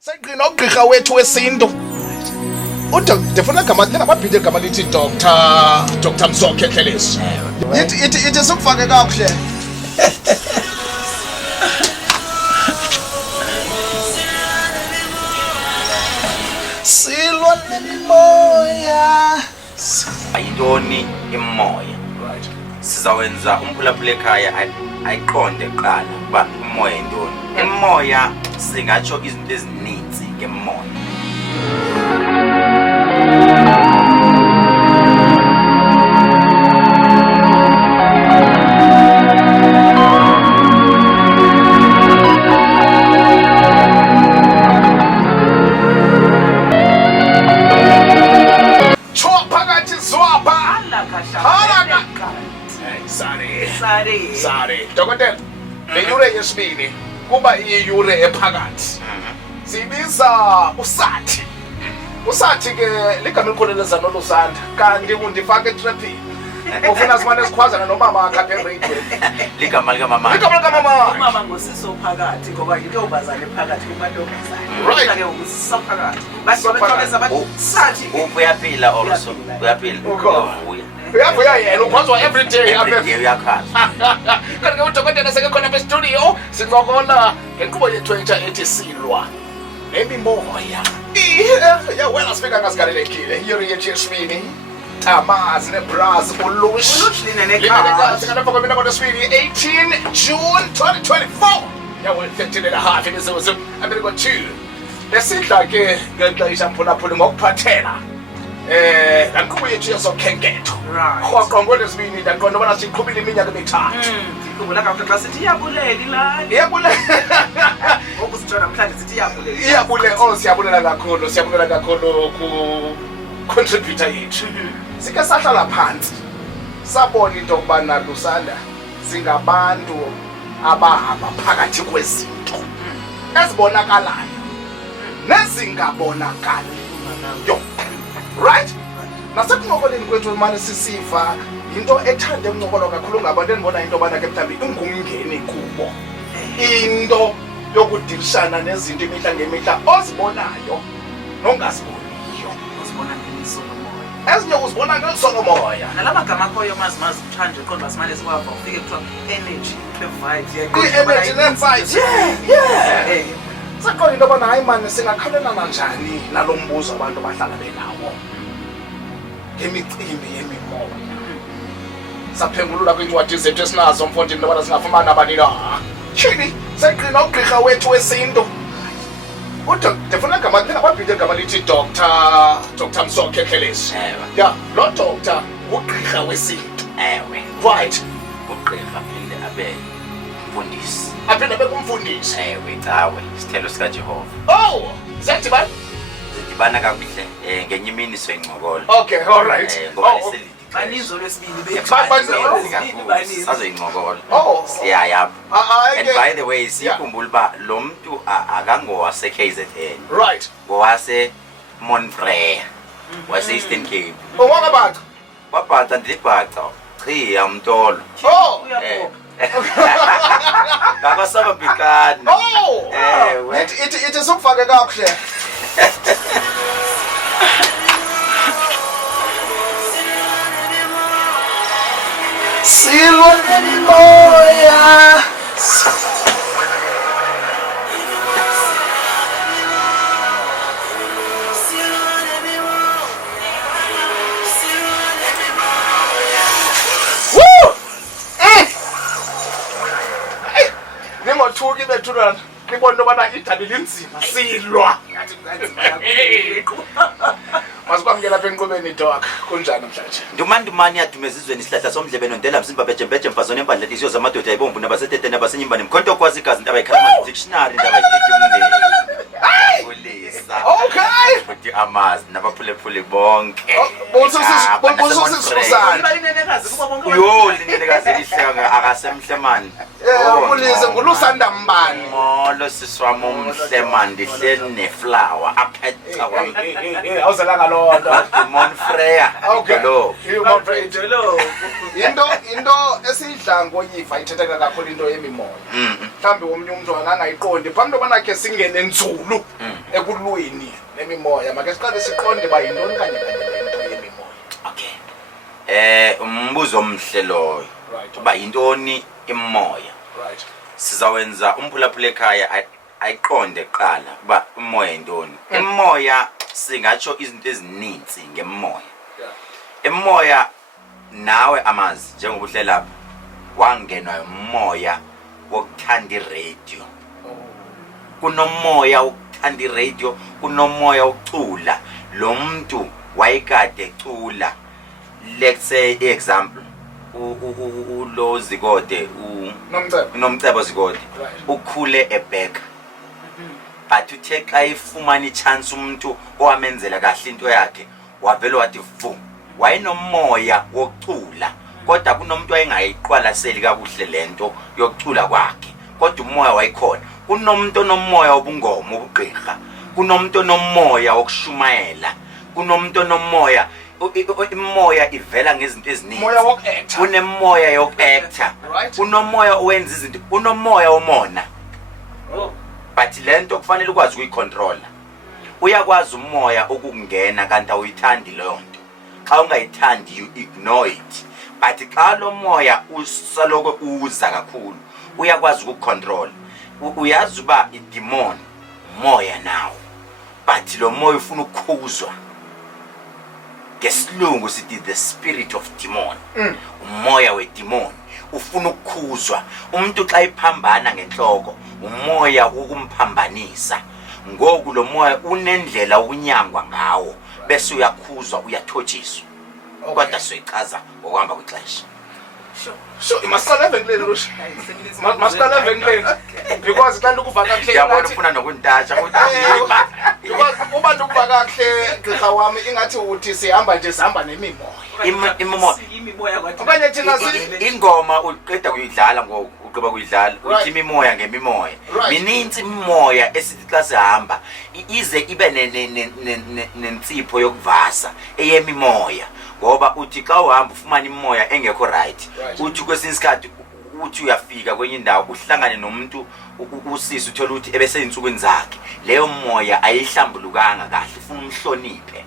Seqina ugqirha wethu wesintu. Ndifuna igama lingababhidi igama lithi Dr. Msokhe Khelesi. Ithi sikufake kakuhle. Silwa nemimoya. Ayintoni imoya? Right. Sizawenza umphulaphula ekhaya ayiqonde kuqala kuba umoya intoni. Imoya singatsho izinto ezininzi ngemoya. Sorry. Dokotela, le yure yesibini kuba iyure ephakathi. Sibiza usathi. Usathi ke ligama elikhuleleza nolusanda kanti undifaka etrapini. Ufuna simane sikhwazana nomama akaphe radio. Ligama likamama. Umama ngosiso phakathi ngoba yinto obazane phakathi kumantombazane. Right. Ke ngosiso phakathi. Basibethobeza bathi sathi Uyaphila also. Uyaphila. Uyavuya. Uyavuya yena ukhwazwa every day apha. Uyakhala. Kanti udokotela sekekhona apha e-studio sincokola ngenkqubo yethu entsha ethi silwa nemimoya. Wena sifika ngasigalelekile iyure yethu yesibini. Tamazi nebras ulushline nekhaya. Singalapha kweminyaka yesibini 18 June 2024. Yawe 13 and a half imizuzu abili ko-2. Lesidla ke ngenxa mphulaphula ngokuphathela la nkqubo yethu yezokhenketho. Rhoqo ngolwesibini ndaqonda ubana siqhubile iminyaka emithathu. Ngikhumbula kahle xa sithi iyabulela ilali. Iyabulela. Ngokusithola namhlanje sithi iyabulela. Siyabulela kakhulu ku-contributor yethu. Sike sahlala phansi sabona into yokubana lusanda singabantu abahamba phakathi kwezinto ezibonakalayo nezingabonakaliyo. Right? Nasekuncokoleni kwethu manje sisiva into ethande ukuncokolwa kakhulu ngabantu endibona into yobana ke mhlawumbi ingumngeni kubo. Into yokudilishana nezinto imihla ngemihla ozibonayo nongaziboniyo. Uzibona ngeliso lomoya. Ezinye uzibona ngeliso lomoya. Nalamagama akhoyo mazimazi mthanje qonda basimane siwava ufike kuthiwa energy vibes I-energy ne-vibes. Yeah. Saqonda into yobana hayi mani singakhawulelana njani nalo mbuzo abantu bahlala benawo ngemicimbi yemimoya. Saphengulula kwiincwadi zethu esinazo mfondini into yobana singafumana abani na. Tyhini seqina ugqirha wethu wesintu. Ndifuna igama lingababhidi igama lithi Dr. Msokhe Khelesi. Ya, lo doctor ugqirha wesintu. Ewe. Right. Ugqirha phinde abe mfundisi. Aphinde abe kumfundisi. Ewe, cawe isithelo sikaJehova. Oh, ziyadibana? Zidibana kakuhle ngenye imini soyincokolo. Okay, all right. Ngoba liselidi. baninzi olwesibili sazoyincokola. Yeah. And by the way, sikhumbula uba lo mntu akangowase KZN. Right. Ngowase Montfrere. Wase Eastern Cape. Owakabhaca? Wabhaca ndilibhaca. Chiya mtolo. Kakasaba bhikani. Ewe. Ithi sikufake kakuhle. Silwa nemimoya. Nimothuki bethuna libona into yobana idabi linzima silwa. Masikwamkela apha enkqubeni Doc, kunjani namhlanje? Ndumandumani yadumeza izweni isihlahla somdlebe nondela mzimba bejembeje mfazone embandla inhliziyo zamadoda ayibomvu nabasetetene abasenyimba nemkhonto okwazi igazi ndaba yikhama dictionary ndaba yididi umndeni. Ulisa. Okay. Futhi amazi nabaphulephule bonke. Bonsusisana. Yo linenekazi lihlanga akasemhlemani. Ulise ngulusanda mbani. Molo siswami umhlemani ndihleli neflower aphetha kwami. Awuzalanga lonto. Montfrere. Okay. Lo. Into esiyidla ngoyiva ithetha kakhulu into yemimoya. mhlambe womunye umuntu angangayiqondi phambi kokubana ke singene nzulu ekulweni nemimoya make siqale siqonde ba yintoni kanye lento yemimoya. Okay. Umbuzo omhle loyo. Right. Ba yintoni imoya? Right. Sizawenza umphulaphula ekhaya ayiqonde kuqala ba umoya yintoni. Imoya singatsho izinto ezininzi ngemoya. Yeah. Imoya nawe amazi njengoba uhlela lapha wangenwa umoya wokuthanda iradio. Kunomoya wokuthanda iradio, kunomoya wokucula. Lo muntu wayekade ecula. Let's say example ulo Zikode uNomcebo Zikode ukhule ebheka. But uthe xa ifumana ichance umuntu owamenzela kahle into yakhe wavela wathi vu wayenomoya wokucula kodwa kunomuntu wayengayiqwalaseli kakuhle lento yokucula kwakhe kodwa umoya wayikhona. Kunomuntu onomoya obungoma obugqirha, kunomuntu onomoya wokushumayela, kunomuntu onomoya imoya ivela ngezinto eziningi. Moya wokuacta. Kunemoya yokuacta. Kunomoya owenza izinto, kunomoya omona. But lento kufanele ukwazi ukuyicontrola. Uyakwazi umoya ukungena kanti awuyithandi leyo nto. Xa ungayithandi you ignore it. But xa lo moya usaloko uza kakhulu uyakwazi ukucontrol. Uyazi uba idemon umoya nawo. But lo moya ufuna ukukhuzwa. Ngesilungu sithi the spirit of demon. Umoya wedemon ufuna ukukhuzwa. Umuntu xa iphambana ngenhloko umoya ukumphambanisa. Ngoku lo moya unendlela ukunyangwa ngawo bese uyakhuzwa uyathotshiswa. Kodwa siyichaza ngokuhamba kwexesha. So imasala evenkleni Lush. Masala evenkleni because xa ukuva kahle yabona ufuna nokuntatsha because uba ukuva kahle gqirha wami ingathi uthi sihamba nje sihamba nemimoya. Imimoya kwathi Okanye thina ingoma uqeda kuyidlala ngokuqeba kuyidlala uthi imimoya ngemimoya. Mininzi imimoya esithi xa sihamba ize ibe nensipho yokuvasa eyemimoya. Ngoba uthi xa uhamba ufumana imoya engekho right uthi kwesinye isikhathi uthi uyafika kwenye indawo uhlangane nomuntu usisi uthola ukuthi ebese insukwini zakhe leyo moya ayihlambulukanga kahle ufuna umhloniphe.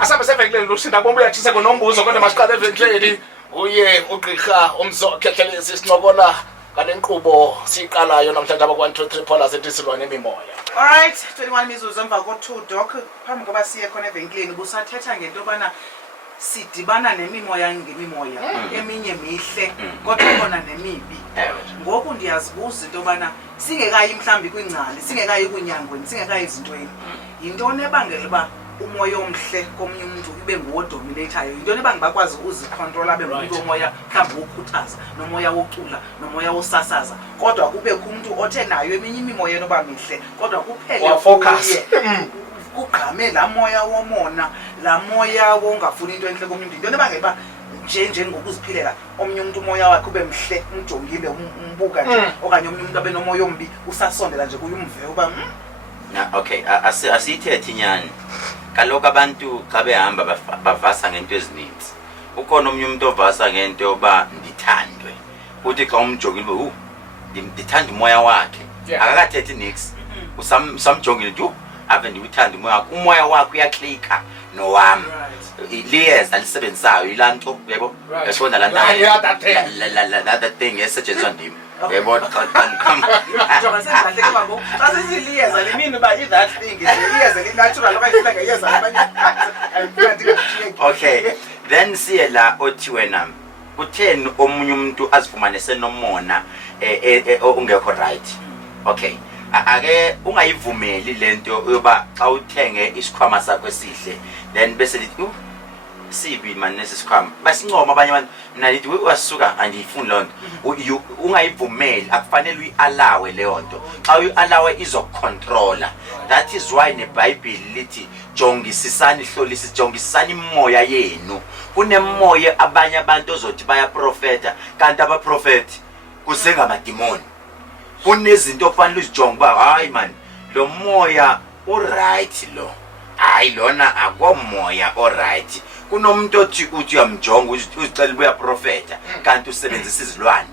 Asabe sevenkleni Lush ndabona uyathise konombuzo kodwa masiqale evenkleni uye ugqirha umzokhethelezi isincokola ngalenkqubo siqalayo namhlanje abakwa 123 Paula setisilwa nemimoya. Alright, 21 mizuzu emva ko2 doc phambi koba siye khona evenkileni busathetha ngento bana sidibana nemimoya ngemimoya eminye mihle kodwa khona nemibi. Ngoku ndiyazibuza into bana singekayi mhlambi kwingcali, singekayi kunyangweni, singekayi izintweni. Yintoni ebangela ba umoya omhle komnye umuntu ibe nguwodominator? Yintoni ebangela bakwazi uzicontrol abe ngumuntu omoya mhlambi wokukhuthaza, nomoya wokucula, nomoya wosasaza, kodwa kubekho umuntu othe nayo eminye imimoya enoba mihle kodwa kuphele focus kugqame la moya womona, la moya wongafuni into enhle komnye umuntu. Yintoni ebangela nje ngokuziphilela omnye umuntu umoya wakhe ube mhle umjongile umbuka nje okanye omnye umuntu abe nomoya ombi usasondela nje kuye umve uba okay asithethe inyani. Kaloku abantu xa behamba bavasa ngento ezininzi. Ukhona omnye umuntu ovasa ngento yoba ndithandwe. Uthi xa umjongile ube ndithanda umoya wakhe. Akakathethi nix. Usamjongile nje ave ndiwuthanda umoya wakhe. Umoya wakhe uyaklika nowami. Liyeza lisebenzayo ilanto yebo esonda la that thing esetshenziswa ndimi. Yebo jonga sengahle ke babo xa sisiliyeza limini ba that thing iliyeza linatural okanye ifika ngeyeza abanye. Okay, then siye la othi wena kutheni omunye umuntu azifumane senomona ungekho right. Okay, ake ungayivumeli lento yoba xa uthenge isikhwama sakho esihle then bese lithi sibi man nesisikhwama basincoma abanye abantu mina lithi wasuka andiyifuni lonto. Ungayivumeli, akufanele uyialawe leyo nto. Xa uyialawe izocontrola. That is why neBhayibheli lithi jongisisani hlolisisa jongisisani imoya yenu. Kunemoya abanye abantu ozothi bayaprofeta kanti abaprofeti kusengamadimoni. Kunezinto ofanele uzijonge ba hayi man lo moya uright lo. Hayi lona akomoya alright. Kunomuntu othi uyamjonga uzicela ubuya profeta kanti usebenzisa izilwane.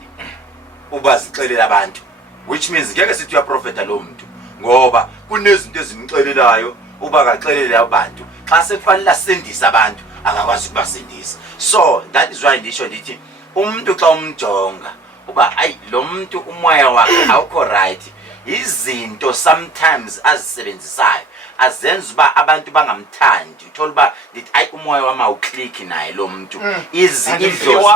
ubazixelela abantu, which means ngeke sithi uyaprofeta lo muntu ngoba kunezinto ezimxelelayo uba akaxelele abantu xa sekufanele asindise abantu akakwazi ukubasindisa. So that is why ndisho ndithi umuntu xa umjonga uba ayi lo muntu umoya wakhe awukho right, izinto sometimes azisebenzisayo azenza uba abantu bangamthandi. Uthola uba ndithi ayi umoya wami awuclick naye lo muntu, idlozi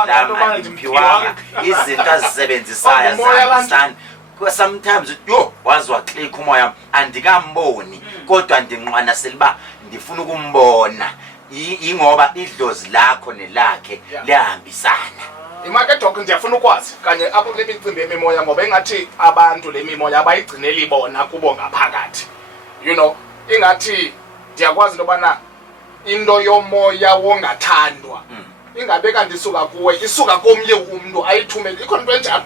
lami andiphiwanga, izinto azisebenzisayo azihambisani. Sometimes yo wazi waclick umoya wami andikamboni kodwa ndinqwanasela uba ndifuna ukumbona ingoba idlozi lakho nelakhe liyahambisana. Imake Doc ndiyafuna ukwazi kanye apho kule micimbi yemimoya ngoba engathi abantu le mimoya abayigcineli bona kubo ngaphakathi. You know, ingathi ndiyakwazi intobana into yomoya wongathandwa ingabe kanti isuka kuwe, isuka komnye umuntu ayithumele. Ikhona into enjalo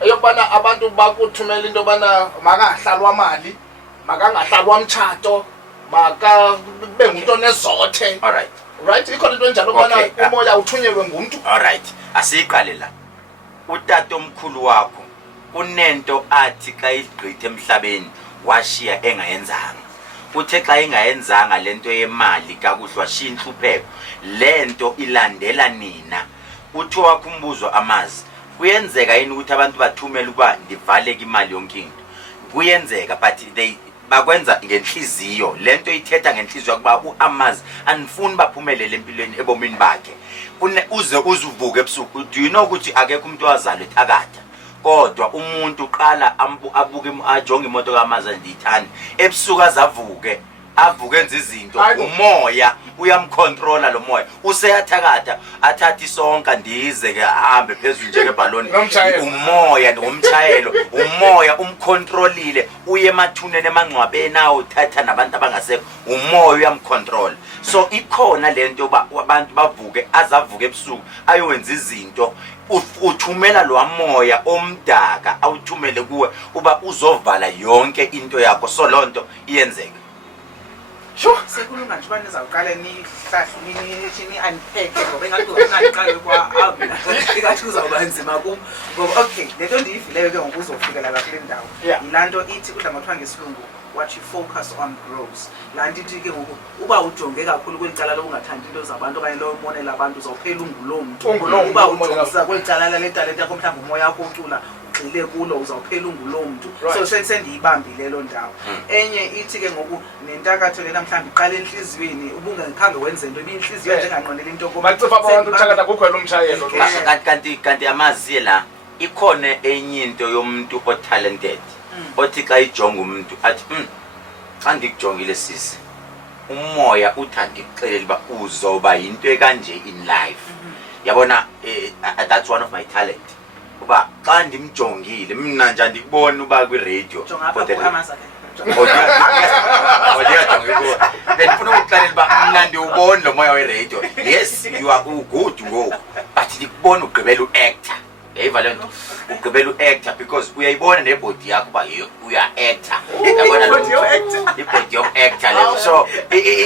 eyokubana abantu bakuthumela into yobana makangahlalwa mali, makangahlalwa mtshato, makube ngumuntu onezothe. Alright. Right, ikhona into enjalo ubana umoya uthunyelwe ngumuntu. Alright, asiyiqale la. Utata omkhulu wakho unento athi xa igqithe emhlabeni washiya engayenzanga. Uthe xa engayenzanga lento yemali kakuhle washiya inhlupheko, lento ilandela nina. Uthi wakho umbuzo amazi, kuyenzeka yini ukuthi abantu bathumela ukuba ndivaleke imali yonkinto? Kuyenzeka, but they bakwenza ngenhliziyo. Lento ithetha ngenhliziyo ukuba uAmazi anifuni baphumelele empilweni ebomini bakhe. Uze uzuvuke ebusuku. Do you know ukuthi akekho umuntu owazalwa ethakatha? Kodwa umuntu uqala abuke ajonge imoto kaAmazi andiyithanda. Ebusuku azavuke, avuke enza izinto, umoya uyamcontrola lo moya. Useyathakatha athatha isonka ndize ke ahambe phezulu njengebhaloni. Umoya ngomtshayelo, umoya umcontrolile, uye emathuneni emangcwabeni nawo uthatha nabantu abangasekho, umoya uyamcontrol. So ikhona lento yoba abantu bavuke azavuke ebusuku ayowenza izinto, uthumela lo moya omdaka awuthumele kuwe uba uzovala yonke into yakho. So lonto iyenzeka. Sure, sekulunga nje bani zawuqala ni unpack ngoba engathi ungayiqala kwa ingathi kuzawuba nzima kum ngoba okay lento ndiyivileyo ke ngokuzofikela la kule ndawo ilanto ithi kudla ngothiwa ngesilungu what you focus on grows. La ndithi ke ngoku uba ujonge kakhulu kwelicala lokungathandi into zabantu okanye lo monela abantu uzawuphela ungulo muntu. Uba ujonga kwelicala le talent yakho mhlawumbe umoya wakho ucula ugxile kulo uzawuphela ungulo muntu. So sendiyibambile lo ndawo. Enye ithi ke ngoku nentakatho lena mhlawumbe iqala enhliziyweni ubungakhange wenze into ibinhliziyo njenganqonela into kuba macifa abantu uthakatha kukhwela umshayelo. Kanti amazi la ikhona enye into yomuntu otalented othi xa ijonga umuntu athi xa ndikujongile sisi umoya uthanda ikuxelela uba uzoba into ekanje in life. Yabona that's one of my talent uba xa ndimjongile mina nje ndikubona uba kwi-radio ndifuna ukuxelela uba mna ndiwubona lo moya we-radio. Yes, you are good ngoku but ndikubona ugqibela u-actor. Yayiva le nto ugqibela u-actor because uyayibona nebody yakho uba uya-actor. Yabona ibody yoku-actor leyo. So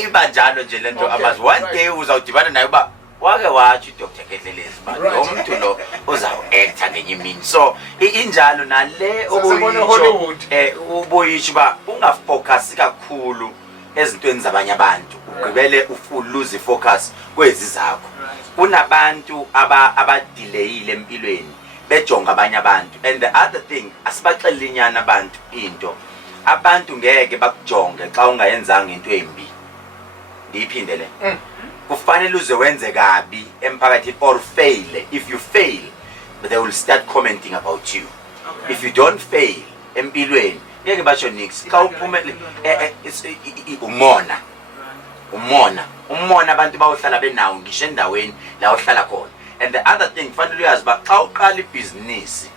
iba njalo nje le nto Amazi. One day uzawudibana nayo uba wake watsho uDr Kedlelezi uba lo muntu lo uzawu-actor ngenye imini. So injalo nale ubuyitsho uba ungafocus kakhulu ezintweni zabanye abantu ugqibele lose focus kwezi zakho. Kunabantu abadeleyile empilweni bejonga abanye abantu. And the other thing asibaxelele inyana abantu into abantu ngeke bakujonge xa ungayenzanga into embi. Ndiyiphinde le kufanele uze wenze kabi emphakathini or fail. If you fail they will start commenting about you. If you don't fail empilweni ngeke basho nix. Xa uphumele umona abantu bawuhlala benawo ngisho endaweni la uhlala khona. And the other thing fanele uyazi ba xa uqala ibhizinisi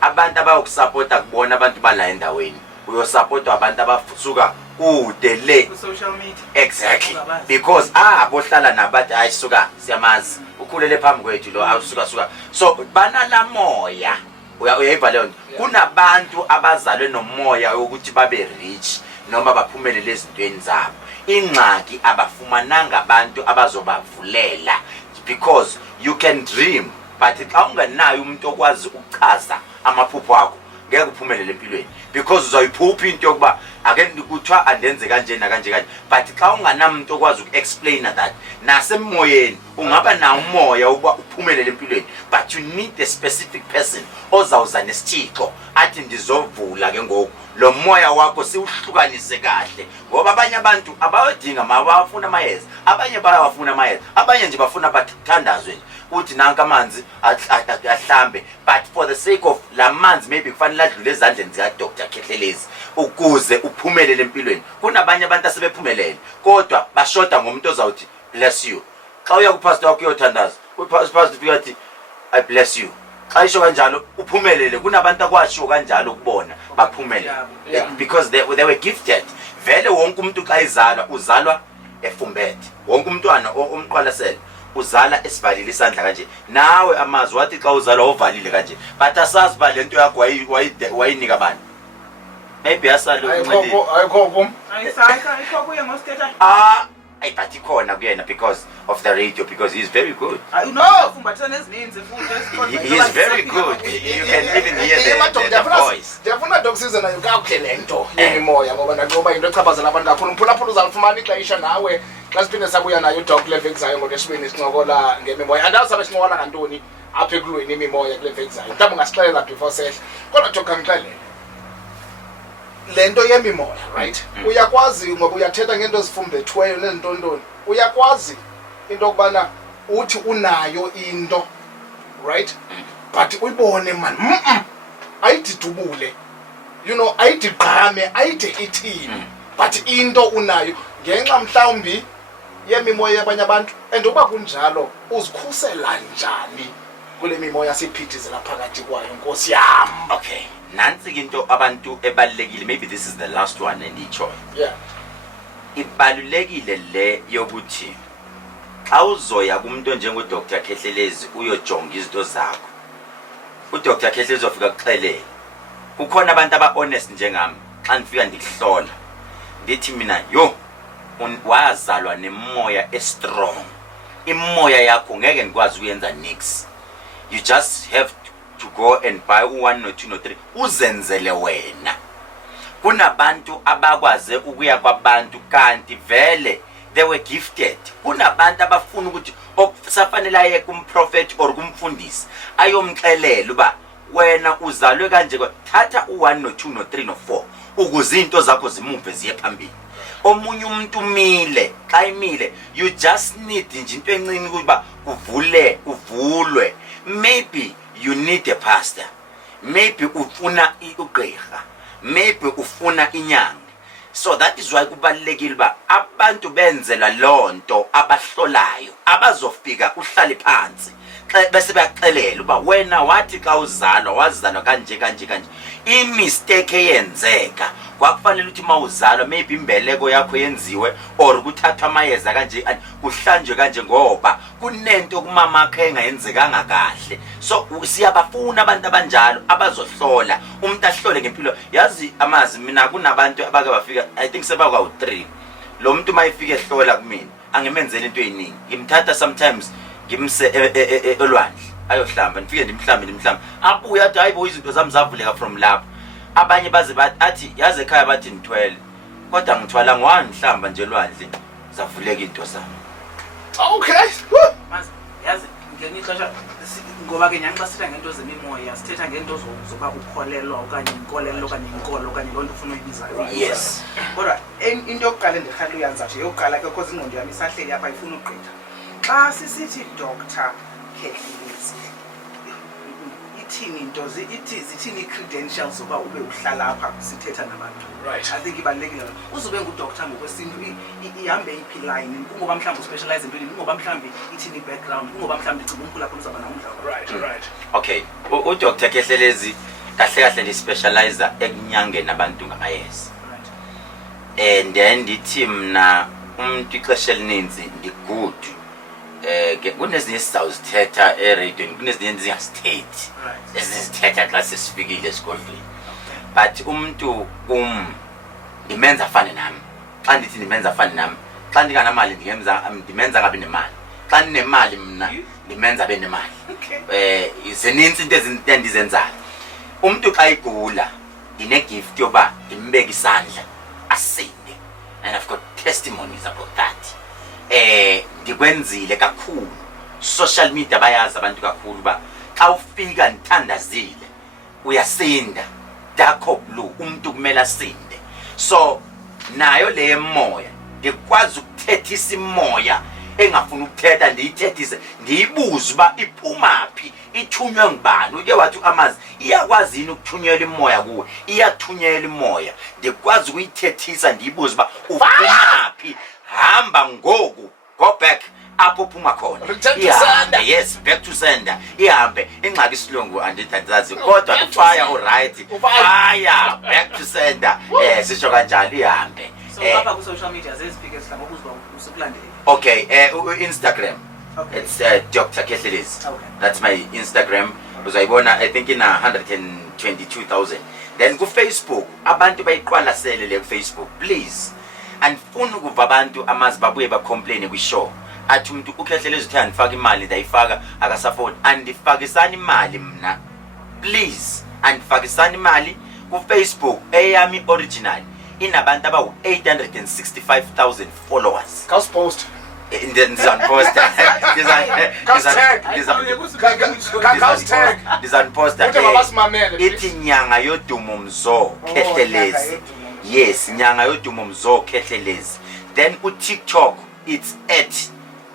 abantu abayokusupporta kubona abantu bala endaweni uyosupporta abantu abasuka kude le social media. Exactly, because bohlala nabathi ayisuka siyamazi ukhulele phambi kwethu lo awusuka. So banala moya uyayiva leyo nto. Kunabantu abazalwe nomoya ukuthi babe rich noma baphumelele ezintweni zabo. Ingxaki abafumananga abantu abazobavulela because you can dream but xa unganayo umuntu okwazi ukuchaza amaphupho akho ngeke uphumelele empilweni because uzayiphupha into yokuba ake kuthiwa andenze kanje nakanje kanje but xa unganamuntu okwazi uku-explain that nasemoyeni ungaba nawo umoya ukuba uphumelele empilweni but you need a specific person ozawuza nesithixo athi ndizovula ke ngoku lo moya wakho siwuhlukanise kahle ngoba abanye abantu abayodinga mabafuna amayeza abanye bayawafuna amayeza abanye nje bafuna bathandazwe nje uthi nanka amanzi ahlambe but for the sake of la manzi maybe kufanele adlule ezandleni zika Dr. Khehlelezi ukuze uphumelele empilweni kunabanye abantu asebephumelele kodwa bashoda ngomuntu ozawuthi bless you xa uya kupastor wakho uyothandaza upastor ufika athi I bless you xa isho kanjalo uphumelele kunabantu akwasho kanjalo kubona baphumelele because they were gifted vele wonke umuntu xa izalwa uzalwa efumbethe wonke umntwana omqwalasela uzala esivalile isandla kanje nawe amazwi wathi xa uzalwa ovalile kanje but asazi ba lento yakho wayinika bani maybe asalo ayikho ayikho kuye ngosithetha but ikhona kuyena because of the radio because he's very good he is very good you can even hear the voice ndiyafuna Doc Sizwe nayo kakuhle lento yemimoya ngoba nangoba into echaphazela abantu kakhulu mphulaphula uzalifumana ixesha nawe xa siphinde sabuya nayo uDoc kule veki zayo ngolwesibini sincokola ngemimoya andazi sabe sincokola ngantoni apha ekulweni imimoya kule veki zayo mhlawumbe ungasixelela before sehla kodwa Doc angixelele lento yemimoya right uyakwazi ngoba uyathetha ngento ezifumbethweyo nezintontoni uyakwazi into okubana uthi unayo into right but uyibone man ayididubule you know ayidiqhame ayide ithini but into unayo ngenxa mhlawumbi yemimoya yabanye abantu and uba kunjalo uzikhusela njani kule mimoya siphithizela phakathi kwayo Nkosi yami okay nansi into abantu ebalekile maybe this is the last one endicho yeah ibalulekile le yokuthi xa uzoya kumuntu njengo Dr. Khehlelezi uyojonga izinto zakho uDr. Khehlelezi ufika kuxelele kukhona abantu aba honest njengami xa ngifika ndikuhlola ndithi mina yo wazalwa nemoya strong imoya yakho ngeke ngikwazi uyenza nix you just have to go and buy 1 no 2 no 3 uzenzele wena kunabantu abakwaze ukuya kwabantu kanti vele they were gifted kunabantu abafuna ukuthi okusafanele aye kumprofeti or kumfundisi ayomxelela uba wena uzalwe kanje thatha u1 no 2 no 3 no 4 ukuze into zakho zimuve ziye phambili omunye umuntu umile xa imile you just need nje into encane ukuba uvulwe maybe you need a pastor maybe ufuna ugqirha maybe ufuna inyanga so that is why kubalekile ba abantu benzela lonto abahlolayo abazofika uhlale phansi bese bayaxelela uba wena wathi xa uzalwa wazalwa kanje kanje kanje imistake eyenzeka kwakufanele ukuthi mawuzalwa maybe imbeleko yakho yenziwe or kuthathwa amayeza kanje kuhlanjwe kanje ngoba kunento kumama akhe engayenzekanga kahle so siyabafuna abantu abanjalo abazohlola umuntu ahlole ngempilo yazi amazi mina kunabantu abake bafika I think sebaka u3 lo muntu mayifika ehlola kumina angimenzele into eyiningi ngimthatha sometimes ngimse olwandle ayohlamba nifike ndimhlambe abuya athi hayibo izinto zami zavuleka from lapho abanye baze bathi athi yaze ekhaya bathi nithwele kodwa ngithwala ngwanhlamba nje olwandle zavuleka into zami okay yazi ngenixesha ngoba ke nyanxa sithetha ngento zemimoya sithetha ngento zoba ukukholelwa okanye inkolelo okanye inkolo okanye lonto ufuna uyibiza yes kodwa into yokuqala endirhala uyanza nje yokuqala ke because ingqondo yami isahleli apha ifuna ugqitha xa sisithi Dr. Khehlelezi ithini into zithini credentials zoba ube uhlala apha sithetha nabantu right I think ibalekile uzobe ngudoctor ngokwesintu ihambe iphi line ngoba mhlawumbe uspecialize empilweni ngoba mhlawumbe ithini background ngoba mhlawumbe icimba umkhulu uzaba nomdla right okay uDr. Khehlelezi kahle kahle ndi specializer ekunyangeni abantu ngamayeza and then ndithi mina umuntu ixesha elininzi ndi-good kunezinye sizawuzithetha eradio kunezinye ezingasthethi ezizithetha xa sesifikile esikolweni but umuntu ndimenza afane nami xa ndithi ndimenza afane nami xa ndinganamali ndimenza ngabe nemali xa ndinemali mna ndimenza abe nemali zininzi into endizenzayo umuntu xa igula ine gift yoba imbeke isandla asinde, and I've got testimonies about that. Ndikwenzile kakhulu social media bayazi abantu kakhulu ba xa ufika nithandazile uyasinda, dakho blue umuntu kumele asinde. So nayo le moya ngikwazi ukuthethisa imoya engafuna ukuthetha, ndiyithethise ndiyibuze uba iphumaphi, ithunywe ngubani. Uke wathi amazi iyakwazi yini ukuthunyelwa imoya kuwe, iyathunyelwa imoya, ndikwazi ukuyithethisa ndiyibuze uba uphumaphi, hamba ngoku, go back apho uphuma khona, ihambe, yes, back to sender, ihambe. Ingxaki isilungu andithandazi kodwa ufire alright, fire back to sender, sisho kanjalo, ihambe. So lapha ku social media zezipike sihlaba ukuzwa usukulandela. Okay, Instagram. Okay. It's Dr. Kethlelezi. Okay. That's my Instagram. Uzayibona I think in 122,000. Then ku Facebook, abantu bayiqwalasele le Facebook, please. Andifuni ukuva abantu amazi babuye ba complain kwi show. Athi umuntu uKethlelezi uthe andifaka imali ndayifaka akasafoni. Andifakisani imali mna. Please, andifakisani imali ku Facebook eyami original. Inabantu abawu 865,000 followers. Cause post. Ithi nyanga yodumo mzo Kethlelezi. Yes, nyanga yodumo mzo Kethlelezi. Then ku TikTok it's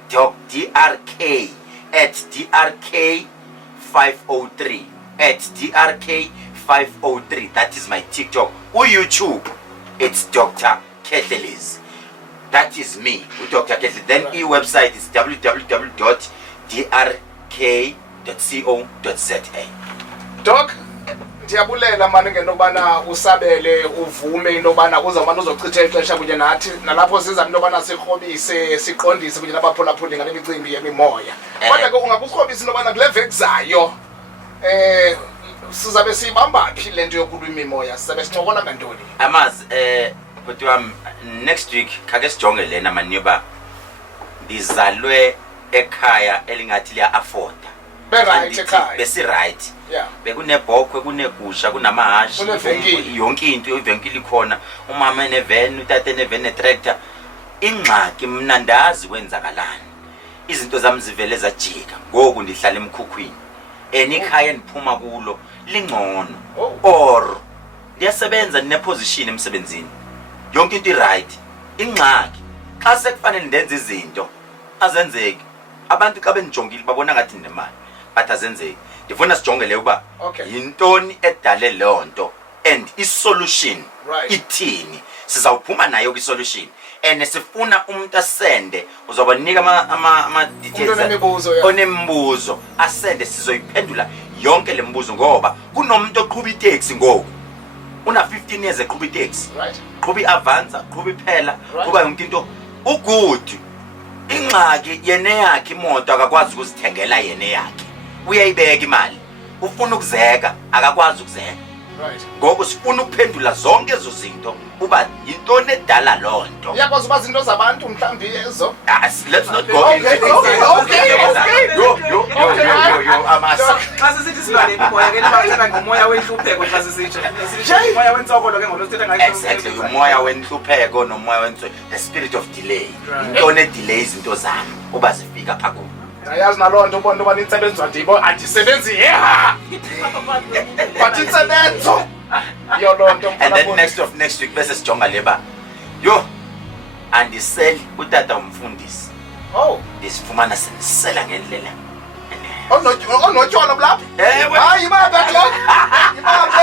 @DRK @DRK503 @DRK503. That is my TikTok. Ku YouTube it's Dr. Kethlelezi. That is me, Dr. Kethlelezi. Then website is www.drk.co.za. Doc, ndiyabulela manje ngenobana usabele uvume inobana uzamana uzochitha ixesha kunye nathi nalapho siza inobana sikhobise siqondise kunye nabaphulaphuli ngale micimbi yemimoya. Kodwa ke ungakukhobisa inobana kule vekzayo sizabe sibamba phi lento yokulwa imimoya, sizabe sincokola ngantoni? Amazi but next week khake sijonge lena maniba ndizalwe ekhaya elingathi liya afforda. Be right ekhaya. Besi right. Yeah. Bekunebhokhwe, kunegusha, kunamahashi, yonke into ivenkili khona, umama enevan, utata enevan, netractor. Ingxaki mna ndazi kwenzakalani. Izinto zami zivele zajika ngoku ndihlala emkhukhwini. Enikhaya niphuma kulo lingcono. Or ndiyasebenza position emsebenzini. Yonke into right. Ingxaki xa sekufanele ndenze izinto azenzeki. Abantu xa benijongile babona ngathi ndinemali but azenzeki. Ndifuna sijongele uba yintoni edale lonto and isolution ithini, sizawuphuma nayo kwi solution. And sifuna umuntu asende uzobanika ama details onembuzo asende sizoyiphendula yonke lembuzo ngoba kunomuntu oqhuba itaxi ngoku una 15 years eqhuba itaxi, qhuba iAvanza, qhuba iphela, qhuba yonke into ugood. Ingxaki yene yakhe imoto akakwazi ukuzithengela yene yakhe, uyayibeka imali, ufuna ukuzeka akakwazi ukuzeka. Ngoku sifuna ukuphendula zonke ezo zinto uba yintoni edala lonto. Uyakwazi uba zinto zabantu mhlambi ezo. Let's not go into Okay. Xa sisithi silwane imimoya ke nibathetha ngomoya wenhlupheko xa sisitsho. Umoya wentsokolo ke ngolosithetha ngayo. Exactly, umoya wenhlupheko nomoya wentsokolo, the spirit of delay. Intoni edelay izinto zami uba zifika phakathi. Ayazi nalonto ubona uba insebenzo andibo andisebenzi but insebenzo yo lonto. And then next week bese sijonga leba yo andiseli utata umfundisi ndisifumana sinisela ngendlela onotshwala bulapha. Ewe. Hayi ibambe lo. Ibambe.